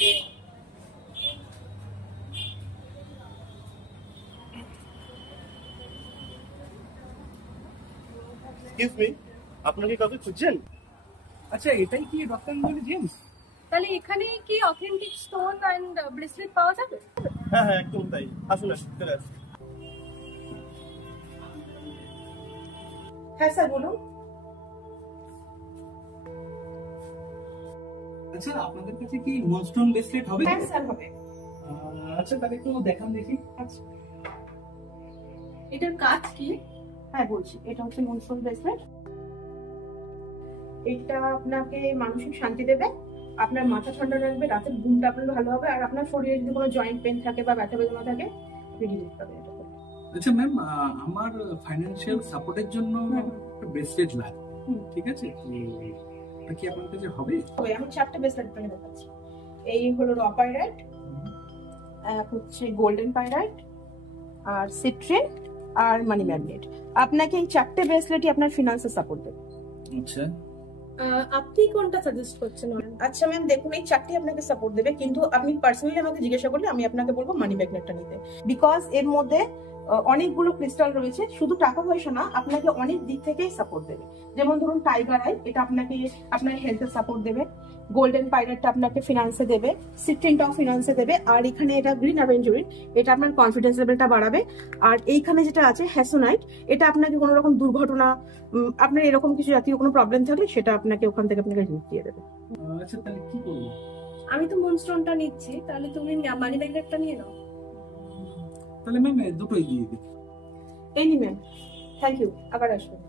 Excuse me, আপনারা কি কাউকে খুঁজছেন? আচ্ছা, এটাই কি রত্নাঞ্জলি জেমস? তাহলে এখানে কি অথেন্টিক স্টোন এন্ড ব্রেসলেট পাওয়া যাবে? হ্যাঁ হ্যাঁ, একদম তাই। আসুন আসুন, চলে আসুন। হ্যাঁ স্যার, বলুন। আচ্ছা, আপনাদের কাছে কি মনস্টোন ব্রেসলেট হবে? হ্যাঁ স্যার, হবে। আচ্ছা, তাহলে একটু দেখান দেখি। আচ্ছা, এটার কাজ কি? হ্যাঁ বলছি। এটা হচ্ছে মনস্টোন ব্রেসলেট। এটা আপনাকে মানসিক শান্তি দেবে, আপনার মাথা ঠান্ডা রাখবে, রাতের ঘুমটা আপনার ভালো হবে, আর আপনার শরীরে যদি কোনো জয়েন্ট পেন থাকে বা ব্যথা বেদনা থাকে আপনি রিলিফ পাবেন এটা করে। আচ্ছা ম্যাম, আমার ফাইন্যান্সিয়াল সাপোর্টের জন্য একটা ব্রেসলেট লাগবে, ঠিক আছে? এটা কি আপনার কাছে হবে? হবে। আমি 4টে ব্রেসলেট আপনাকে দেখাচ্ছি। এই হলো র পাইরাইট, হচ্ছে গোল্ডেন পাইরাইট, আর সিট্রিন, আর মানি ম্যাগনেট। আপনাকে এই 4টে ব্রেসলেটই আপনার ফিনান্সে সাপোর্ট দেবে। আচ্ছা, আপনি কোনটা সাজেস্ট করছেন? আচ্ছা ম্যাম, দেখুন এই 4টি আপনাকে সাপোর্ট দেবে, কিন্তু আপনি পার্সোনালি আমাকে জিজ্ঞাসা করলে আমি আপনাকে বলবো মানি ম্যাগনেটটা নিতে, বিকজ এর মধ্যে অনেকগুলো ক্রিস্টাল রয়েছে। শুধু টাকা পয়সা না, আপনাকে অনেক দিক থেকেই সাপোর্ট দেবে। যেমন ধরুন টাইগার আই, এটা আপনাকে আপনার হেলথে সাপোর্ট দেবে। গোল্ডেন পাইরেটটা আপনাকে ফিনান্সে দেবে, সিট্রিনটাও ফিনান্সে দেবে, আর এখানে এটা গ্রিন অ্যাভেঞ্জুরিন, এটা আপনার কনফিডেন্স লেভেলটা বাড়াবে। আর এইখানে যেটা আছে হ্যাসোনাইট, এটা আপনাকে কোনো রকম দুর্ঘটনা, আপনার এরকম কিছু জাতীয় কোনো প্রবলেম থাকলে সেটা আপনাকে ওখান থেকে আপনাকে রিলিফ দিয়ে দেবে। আচ্ছা, তাহলে কি করবো? আমি তো মনস্টোনটা নিচ্ছি, তাহলে তুমি মানি ম্যাগনেটটা নিয়ে নাও। তাহলে ম্যাম দুটোই দিয়ে দিই। এই নি ম্যাম, থ্যাংক ইউ, আবার আসবেন।